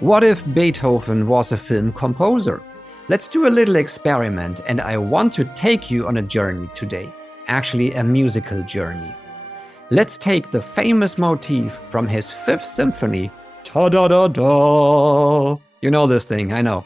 What if Beethoven was a film composer? Let's do a little experiment, and I want to take you on a journey today. Actually, a musical journey. Let's take the famous motif from his Fifth Symphony, ta-da-da-da. You know this thing, I know.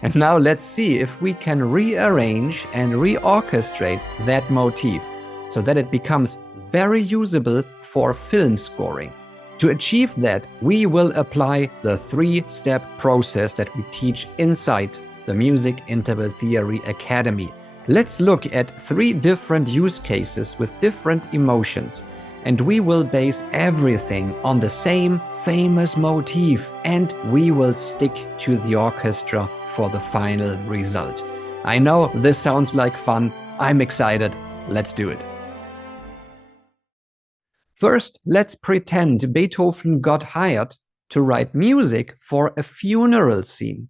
And now let's see if we can rearrange and reorchestrate that motif so that it becomes very usable for film scoring. To achieve that, we will apply the three-step process that we teach inside the Music Interval Theory Academy. Let's look at 3 different use cases with different emotions, and we will base everything on the same famous motif, and we will stick to the orchestra for the final result. I know this sounds like fun. I'm excited. Let's do it. First, let's pretend Beethoven got hired to write music for a funeral scene.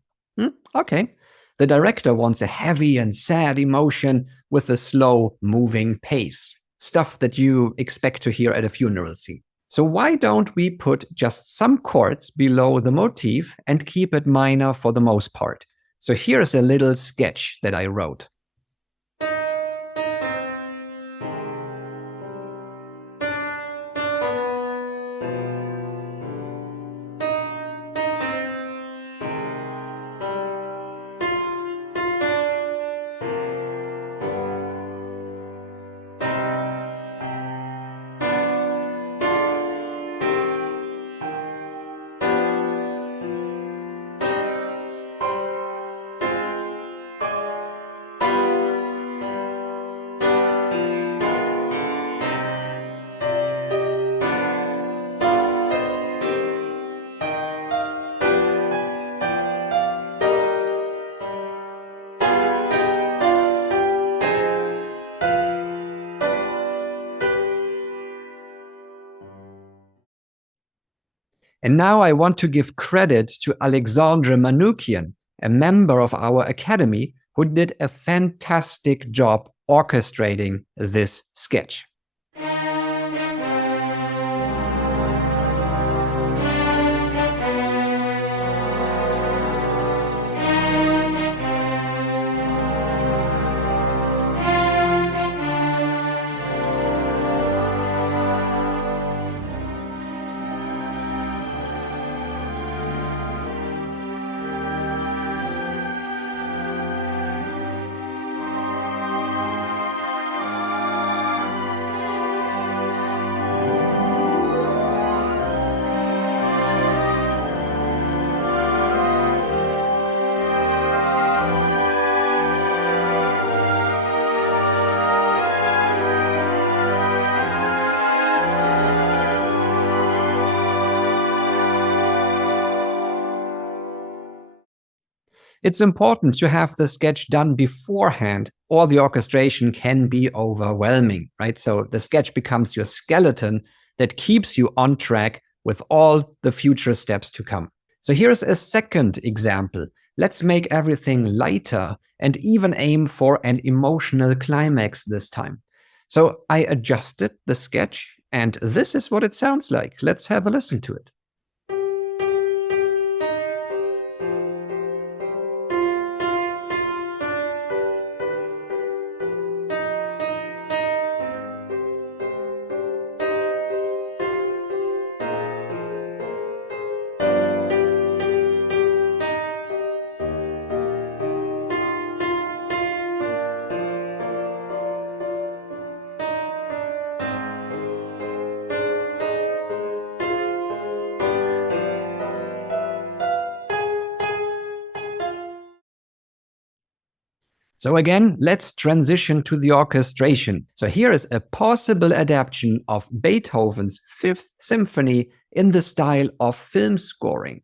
Okay. The director wants a heavy and sad emotion with a slow moving pace. Stuff that you expect to hear at a funeral scene. So why don't we put just some chords below the motif and keep it minor for the most part? So here's a little sketch that I wrote. And now I want to give credit to Alexandre Manoukian, a member of our academy, who did a fantastic job orchestrating this sketch. It's important to have the sketch done beforehand, or the orchestration can be overwhelming, right? So the sketch becomes your skeleton that keeps you on track with all the future steps to come. So here's a second example. Let's make everything lighter and even aim for an emotional climax this time. So I adjusted the sketch, and this is what it sounds like. Let's have a listen to it. So again, let's transition to the orchestration. So here is a possible adaptation of Beethoven's Fifth Symphony in the style of film scoring.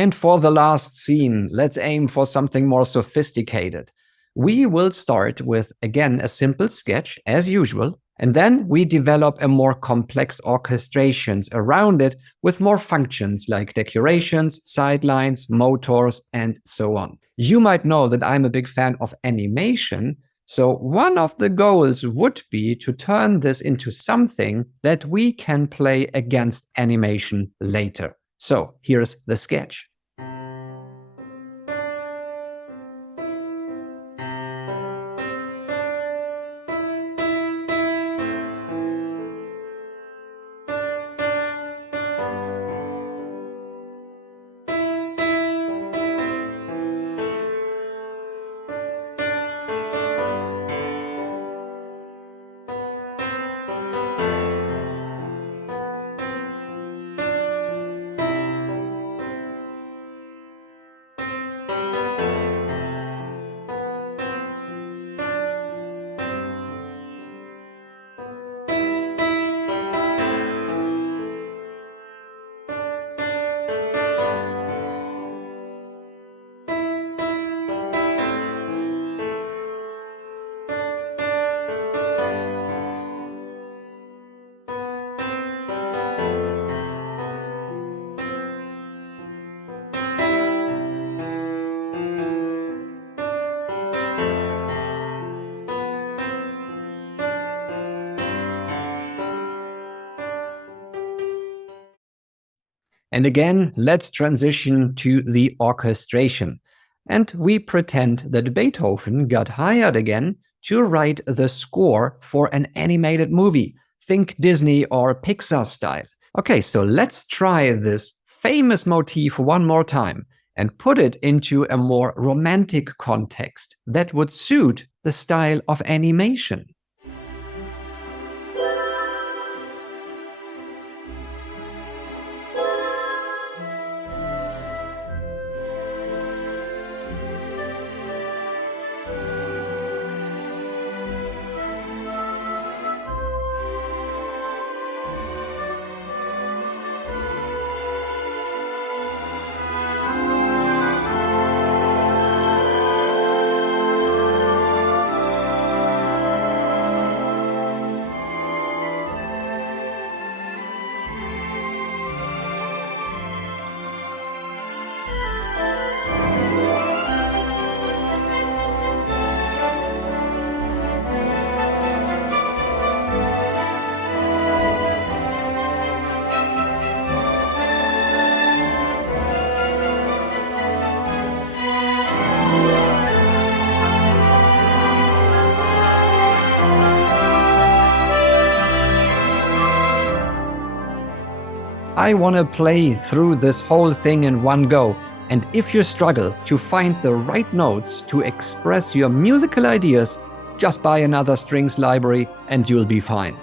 And for the last scene, let's aim for something more sophisticated. We will start with, again, a simple sketch, as usual, and then we develop a more complex orchestrations around it with more functions like decorations, sidelines, motors, and so on. You might know that I'm a big fan of animation, so one of the goals would be to turn this into something that we can play against animation later. So here's the sketch. And again, let's transition to the orchestration. And we pretend that Beethoven got hired again to write the score for an animated movie. Think Disney or Pixar style. Okay, so let's try this famous motif one more time and put it into a more romantic context that would suit the style of animation. I want to play through this whole thing in one go, and if you struggle to find the right notes to express your musical ideas, just buy another strings library and you'll be fine.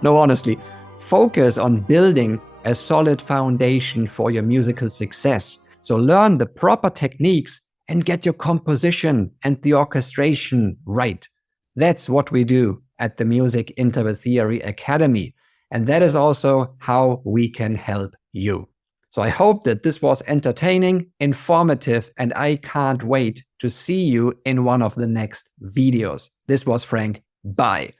No, honestly, focus on building a solid foundation for your musical success. So learn the proper techniques and get your composition and the orchestration right. That's what we do at the Music Interval Theory Academy. And that is also how we can help you. So I hope that this was entertaining, informative, and I can't wait to see you in one of the next videos. This was Frank. Bye.